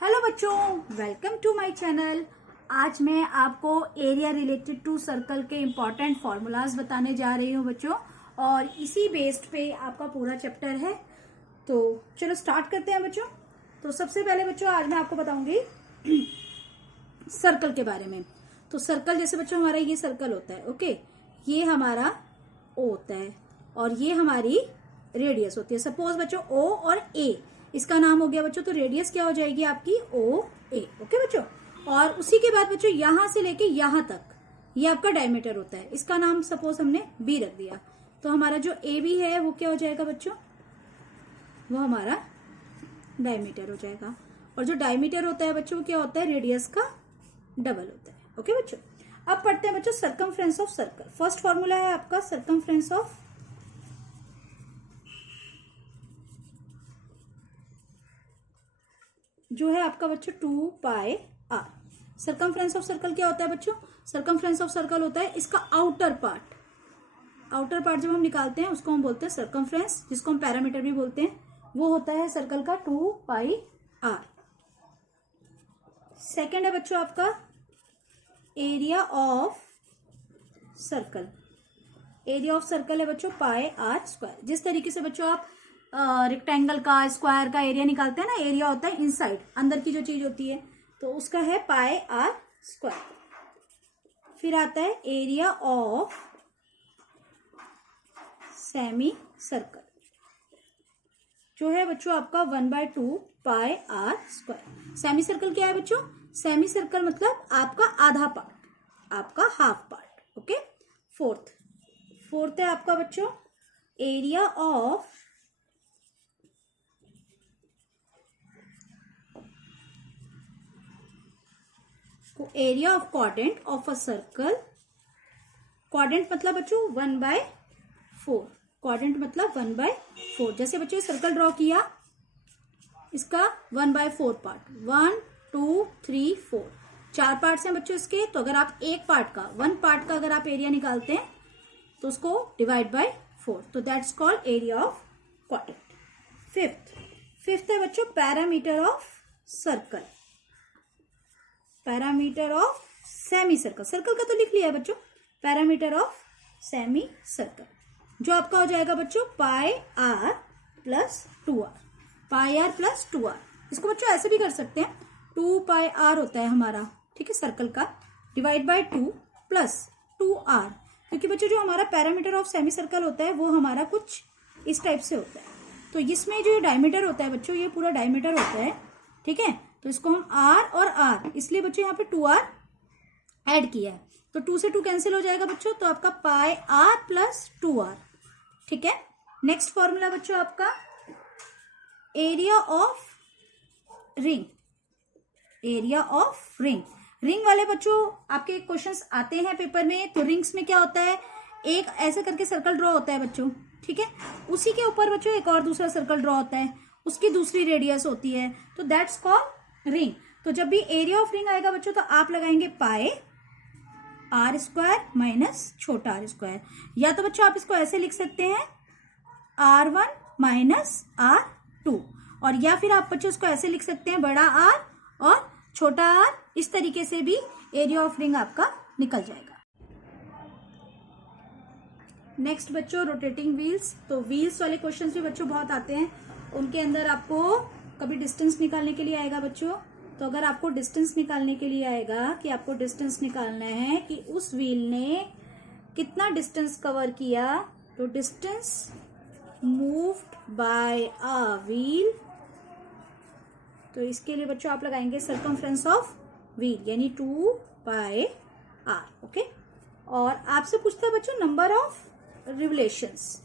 Hello बच्चों, welcome to my channel. आज मैं आपको एरिया रिलेटेड टू सर्कल के इम्पॉर्टेंट फॉर्मूलाज बताने जा रही हूँ बच्चों, और इसी बेस्ड पे आपका पूरा चैप्टर है। तो चलो स्टार्ट करते हैं बच्चों। तो सबसे पहले बच्चों आज मैं आपको बताऊंगी सर्कल के बारे में। तो सर्कल जैसे बच्चों हमारा ये सर्कल होता है, ओके, ये हमारा ओ होता है और ये हमारी रेडियस होती है। सपोज बच्चों ओ और ए इसका नाम हो गया बच्चों, तो रेडियस क्या हो जाएगी आपकी ओ ए, ओके बच्चों। और उसी के बाद बच्चों यहां से लेके यहां तक ये आपका डायमीटर होता है, इसका नाम सपोज हमने बी रख दिया, तो हमारा जो ए बी है वो क्या हो जाएगा बच्चों, वो हमारा डायमीटर हो जाएगा। और जो डायमीटर होता है बच्चों क्या होता है, रेडियस का डबल होता है, ओके बच्चों। अब पढ़ते हैं बच्चों circumference of circle. First formula है आपका सर्कमफ्रेंस ऑफ जो है आपका बच्चों 2πr। सर्कमफ्रेंस ऑफ सर्कल क्या होता है बच्चों, सर्कमफ्रेंस ऑफ सर्कल होता है इसका आउटर पार्ट। आउटर पार्ट जब हम निकालते हैं उसको हम बोलते हैं सर्कमफ्रेंस, जिसको हम पैरामीटर भी बोलते हैं, वो होता है सर्कल का 2πr। सेकेंड है बच्चों आपका area of circle. Area of circle है बच्चों πr²। जिस तरीके से बच्चों आप रेक्टेंगल का, स्क्वायर का एरिया निकालते हैं ना, एरिया होता है इनसाइड, अंदर की जो चीज होती है, तो उसका है πr²। फिर आता है एरिया ऑफ सेमी सर्कल जो है बच्चों आपका 1/2πr²। सेमी सर्कल क्या है बच्चों, सेमी सर्कल मतलब आपका आधा पार्ट, आपका हाफ पार्ट, ओके। फोर्थ है आपका बच्चों area of area of quadrant of a circle. Quadrant मतलब बच्चों 1/4, क्वाड्रेंट मतलब 1/4। जैसे बच्चों सर्कल ड्रॉ किया, इसका 1/4 पार्ट, 1 2 3 4 4 पार्ट्स हैं बच्चों इसके। तो अगर आप एक पार्ट का, 1 पार्ट का अगर आप एरिया निकालते हैं तो उसको डिवाइड बाय 4, तो that's called area of quadrant. Fifth है बच्चों parameter of circle, parameter of semi circle. Circle का तो लिख लिया है बच्चों, पैरामीटर ऑफ सेमी सर्कल जो आपका हो जाएगा बच्चों πr + 2r, πr + 2r। इसको बच्चों ऐसे भी कर सकते हैं, 2πr होता है हमारा, ठीक है, सर्कल का, डिवाइड बाय 2 + 2r, क्योंकि बच्चों जो हमारा पैरामीटर ऑफ सेमी सर्कल होता है वो हमारा कुछ इस टाइप से होता है। तो इसमें जो डायमीटर होता है बच्चों, ये पूरा डायमीटर होता है, ठीक है। तो इसको हम r और r, इसलिए बच्चों यहाँ पे 2r ऐड किया है, तो 2 से 2 कैंसिल हो जाएगा बच्चों, तो आपका πr + 2r, ठीक है। नेक्स्ट फॉर्मूला बच्चों आपका area of ring. Area of ring, ring वाले बच्चों आपके क्वेश्चंस आते हैं पेपर में। तो रिंग्स में क्या होता है, एक ऐसे करके सर्कल ड्रॉ होता है बच्चों, ठीक है, उसी के ऊपर बच्चों एक और दूसरा सर्कल ड्रॉ होता है, उसकी दूसरी रेडियस होती है, तो दैट्स कॉल्ड रिंग। तो जब भी एरिया ऑफ रिंग आएगा बच्चों तो आप लगाएंगे πr² - छोटा r², या तो बच्चों आप इसको ऐसे लिख सकते हैं r1 - r2, और या फिर आप बच्चों इसको ऐसे लिख सकते हैं बड़ा R और छोटा r। इस तरीके से भी एरिया ऑफ रिंग आपका निकल जाएगा। नेक्स्ट बच्चों रोटेटिंग व्हील्स। तो व्हील्स वाले क्वेश्चंस भी बच्चों बहुत आते हैं, उनके अंदर आपको कभी डिस्टेंस निकालने के लिए आएगा बच्चों। तो अगर आपको डिस्टेंस निकालने के लिए आएगा कि आपको डिस्टेंस निकालना है कि उस व्हील ने कितना डिस्टेंस कवर किया, तो distance moved by a wheel, तो इसके लिए बच्चों आप लगाएंगे सर्कमफ्रेंस ऑफ व्हील यानी 2πr, ओके। और आपसे पूछता है बच्चों नंबर ऑफ रिवोल्यूशंस,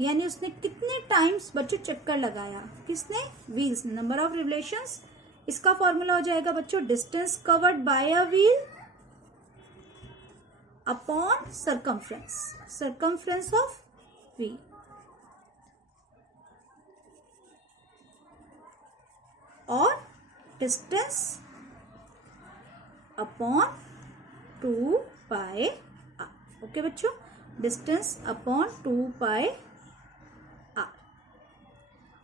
यानी उसने कितने टाइम्स बच्चों चक्कर लगाया, किसने, व्हील्स ने, नंबर ऑफ रिवोल्यूशंस। इसका फॉर्मूला हो जाएगा बच्चों distance covered by a wheel upon circumference, circumference of wheel, और डिस्टेंस अपॉन 2πr, ओके बच्चों, डिस्टेंस अपॉन 2πr।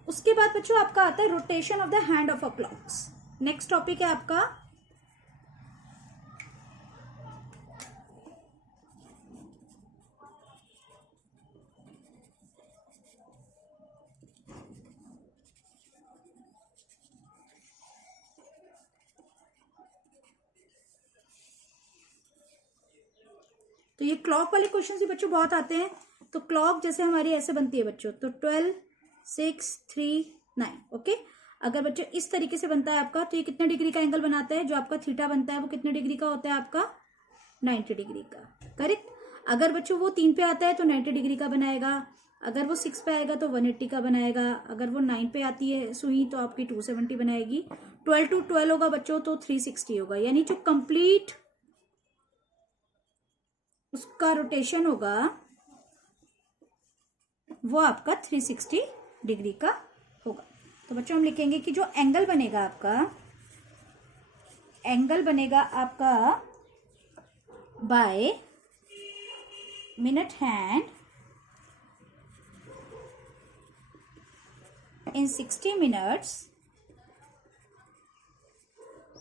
उसके बाद बच्चों आपका आता है rotation of the hand of a clocks. Next topic है आपका तो ये क्लॉक वाले क्वेश्चन भी बच्चों बहुत आते हैं। तो क्लॉक जैसे हमारी ऐसे बनती है बच्चों, तो 12 6 3 9। ओके, अगर बच्चों इस तरीके से बनता है आपका, तो ये कितने डिग्री का एंगल बनाता है? जो आपका थीटा बनता है वो कितने डिग्री का होता है आपका? 90 डिग्री का। करेक्ट। अगर बच्चों वो 3 पे आता है तो 90 डिग्री का बनाएगा, अगर वो 6 पे आएगा तो 180 का बनाएगा, अगर वो 9 पे आती है सुई तो आपकी 270 बनाएगी, 12 to 12 होगा बच्चों तो 360 होगा। यानी जो कंप्लीट उसका रोटेशन होगा वो आपका 360 डिग्री का होगा। तो बच्चों हम लिखेंगे कि जो एंगल बनेगा आपका by minute hand in 60 minutes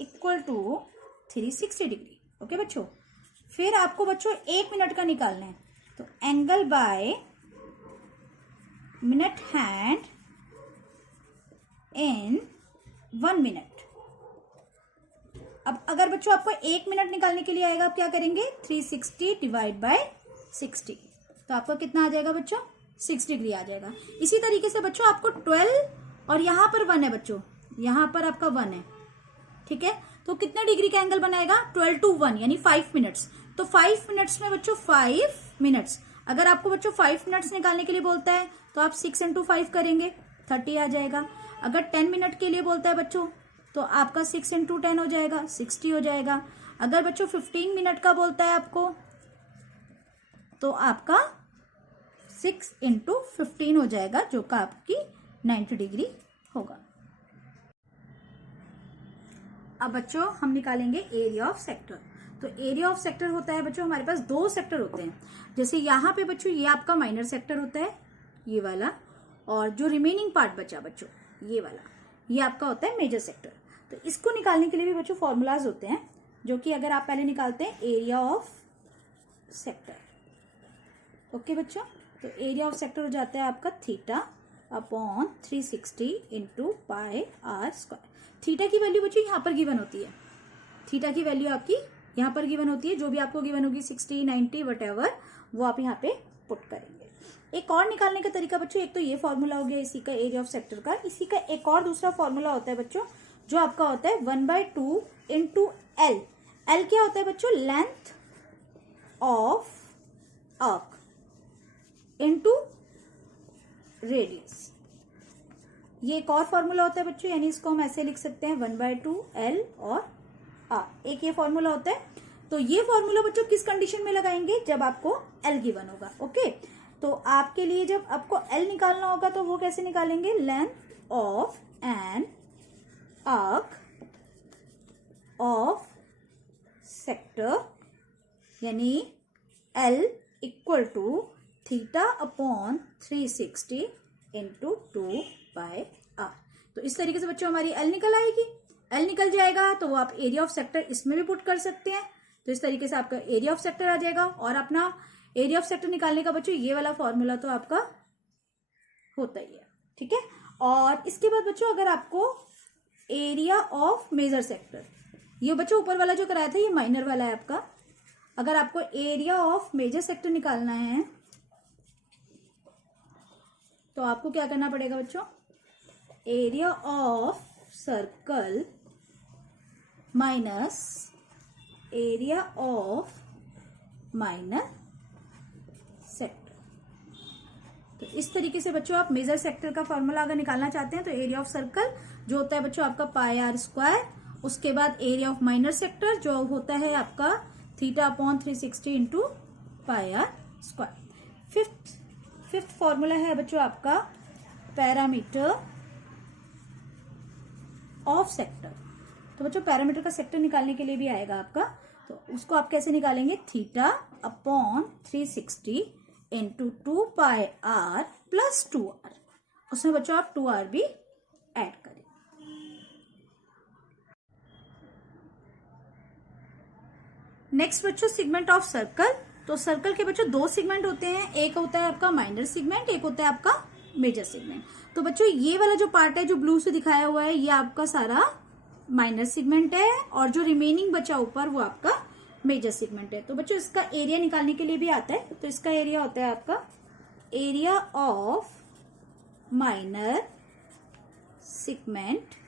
equal to 360 degree. Okay बच्चों, फिर आपको बच्चों 1 मिनट का निकालना है, तो angle by minute hand in 1 minute. अब अगर बच्चों आपको 1 मिनट निकालने के लिए आएगा, आप क्या करेंगे? 360 डिवाइड बाय 60, तो आपको कितना आ जाएगा बच्चों? 6 डिग्री आ जाएगा। इसी तरीके से बच्चों आपको 12 और यहां पर 1 है बच्चों, यहां पर आपका 1 है, ठीक है, तो कितने डिग्री का एंगल बनाएगा? 12 to 1 यानी 5 मिनट्स। तो 5 मिनट्स में बच्चों 5 मिनट्स, अगर आपको बच्चों 5 मिनट्स निकालने के लिए बोलता है तो आप 6 into 5 करेंगे, 30 आ जाएगा। अगर 10 मिनट के लिए बोलता है बच्चों तो आपका 6 into 10 हो जाएगा, 60 हो जाएगा। अगर बच्चों 15 मिनट का बोलता है आपको तो आपका 6 into 15 हो जाएगा, जो का आपकी 90 डिग्री होगा। अब बच्चों हम निकालेंगे एरिया ऑफ सेक्टर। तो एरिया ऑफ सेक्टर होता है बच्चों, हमारे पास 2 सेक्टर होते हैं। जैसे यहाँ पे बच्चों ये आपका माइनर सेक्टर होता है, ये वाला, और जो रिमेनिंग पार्ट बचा बच्चों ये वाला, ये आपका होता है मेजर सेक्टर। तो इसको निकालने के लिए भी बच्चों फॉर्मूलाज होते हैं, जो कि अगर आप पहले निकालते हैं एरिया ऑफ सेक्टर। ओके बच्चों, तो एरिया ऑफ सेक्टर हो जाता है आपका theta upon 360 into pi r square. थीटा की वैल्यू बच्चों यहाँ पर गिवन होती है, थीटा की वैल्यू आपकी यहाँ पर गिवन होती है, जो भी आपको गिवन होगी 60 90 वटएवर, वो आप यहाँ पे पुट करेंगे। एक और निकालने का तरीका बच्चों, एक तो ये फॉर्मूला हो गया इसी का एरिया ऑफ सेक्टर का, इसी का एक और दूसरा फॉर्मूला होता है बच्चों, जो आपका होता है 1/2 इंटू एल। एल क्या होता है बच्चों? Length of arc into radius. ये एक और फॉर्मूला होता है बच्चों, यानी इसको हम ऐसे लिख सकते हैं 1/2 एल और आर। एक ये फॉर्मूला होता है। तो ये फॉर्मूला बच्चों किस कंडीशन में लगाएंगे? जब आपको एल गिवन होगा। ओके, तो आपके लिए जब आपको एल निकालना होगा तो वो कैसे निकालेंगे? Length of an arc of sector, यानी l equal to theta upon 360 into 2 by r. तो इस तरीके से बच्चों हमारी एल निकल आएगी। एल निकल जाएगा तो वो आप एरिया ऑफ सेक्टर इसमें भी पुट कर सकते हैं। तो इस तरीके से आपका एरिया ऑफ सेक्टर आ जाएगा। और अपना एरिया ऑफ सेक्टर निकालने का बच्चों ये वाला फॉर्मूला तो आपका होता ही है, ठीक है। और इसके बाद बच्चों अगर आपको एरिया ऑफ मेजर सेक्टर, ये बच्चों ऊपर वाला जो कराया था ये माइनर वाला है आपका, अगर आपको एरिया ऑफ मेजर सेक्टर निकालना है तो आपको क्या करना पड़ेगा बच्चों? Area of circle minus area of minor sector. तो इस तरीके से बच्चों आप मेजर सेक्टर का फॉर्मूला अगर निकालना चाहते हैं तो एरिया ऑफ सर्कल जो होता है बच्चों आपका पाई आर स्क्वायर, उसके बाद एरिया ऑफ माइनर सेक्टर जो होता है आपका theta upon 360 into pi r square. Fifth formula है बच्चों आपका पैरामीटर ऑफ सेक्टर। तो बच्चों पैरामीटर का सेक्टर निकालने के लिए भी आएगा आपका, तो उसको आप कैसे निकालेंगे? Theta upon 360 into 2 pi r plus 2r। उसमें बच्चों आप 2r भी ऐड करें। नेक्स्ट बच्चों सेगमेंट ऑफ सर्कल। तो सर्कल के बच्चों दो सेगमेंट होते हैं, एक होता है आपका माइनर सेगमेंट, एक होता है आपका मेजर सेगमेंट। तो बच्चों ये वाला जो पार्ट है जो ब्लू से दिखाया हुआ है ये आपका सारा माइनर सेगमेंट है और जो रिमेनिंग बचा ऊपर वो आपका मेजर सेगमेंट है। तो बच्चों इसका एरिया निकालने के लिए भी आता है। तो इसका एरिया होता है आपका area of minor segment.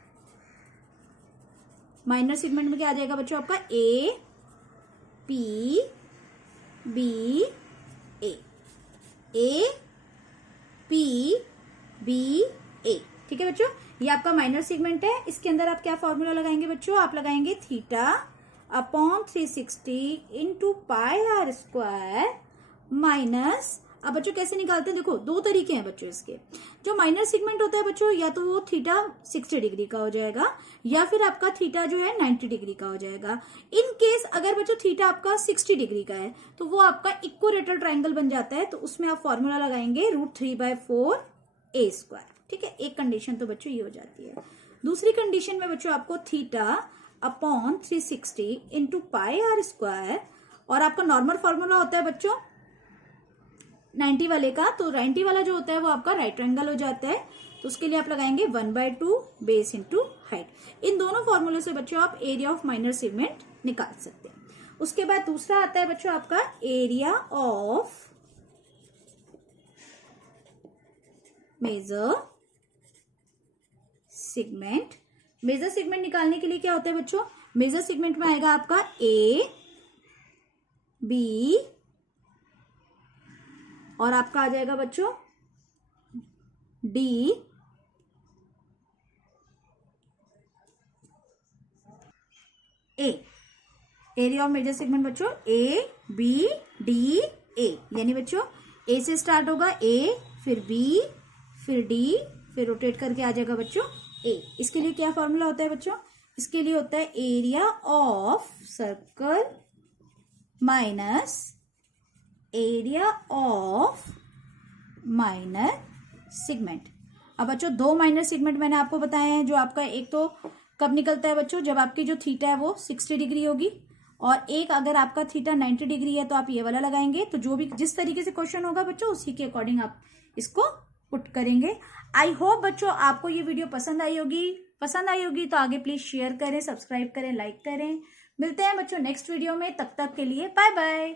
Minor segment में क्या आ जाएगा बच्चों आपका A P B A P B A. ठीक है बच्चों, ये आपका माइनर सेगमेंट है। इसके अंदर आप क्या फॉर्मूला लगाएंगे बच्चों, आप लगाएंगे theta upon 360 into pi r square minus, अब बच्चों कैसे निकालते हैं, देखो दो तरीके हैं बच्चों इसके। जो माइनर सेगमेंट होता है बच्चों या तो वो थीटा 60 डिग्री का हो जाएगा या फिर आपका थीटा जो है 90 डिग्री का हो जाएगा। इन केस अगर बच्चों थीटा आपका 60 डिग्री का है तो वो आपका इक्विलेटरल ट्राइंगल बन जाता है। तो उसमें आप फॉर्मूला लगाएंगे √3/4 ए स्क्वायर। ठीक है, एक कंडीशन तो बच्चों ये हो जाती है। दूसरी कंडीशन में बच्चों आपको theta upon 360 into pi r square, और आपका नॉर्मल फॉर्मूला होता है बच्चों 90 वाले का, तो 90 वाला जो होता है वो आपका राइट ट्रायंगल हो जाता है। तो उसके लिए आप लगाएंगे 1/2 बेस इंटू हाइट। इन दोनों फॉर्मूले से बच्चों आप एरिया ऑफ माइनर सेगमेंट निकाल सकते हैं। उसके बाद दूसरा आता है बच्चों आपका area of major segment. Major segment निकालने के लिए क्या होता है बच्चों, मेजर सेगमेंट में आएगा आपका ए बी और आपका आ जाएगा बच्चों D A. Area of major segment बच्चों ए बी डी ए, यानी बच्चों ए से स्टार्ट होगा ए, फिर बी, फिर डी, फिर रोटेट करके आ जाएगा बच्चों ए। इसके लिए क्या फॉर्मूला होता है बच्चों, इसके लिए होता है area of circle minus area of minor segment. अब बच्चों दो माइनर सेगमेंट मैंने आपको बताए हैं, जो आपका एक तो कब निकलता है बच्चों, जब आपकी जो थीटा है वो 60 डिग्री होगी, और एक अगर आपका थीटा 90 डिग्री है तो आप ये वाला लगाएंगे। तो जो भी जिस तरीके से क्वेश्चन होगा बच्चों उसी के अकॉर्डिंग आप इसको पुट करेंगे। आई होप बच्चों आपको ये वीडियो पसंद आई होगी तो आगे प्लीज शेयर करें, सब्सक्राइब करें, लाइक करें। मिलते हैं बच्चों नेक्स्ट वीडियो में, तब तक के लिए बाय बाय।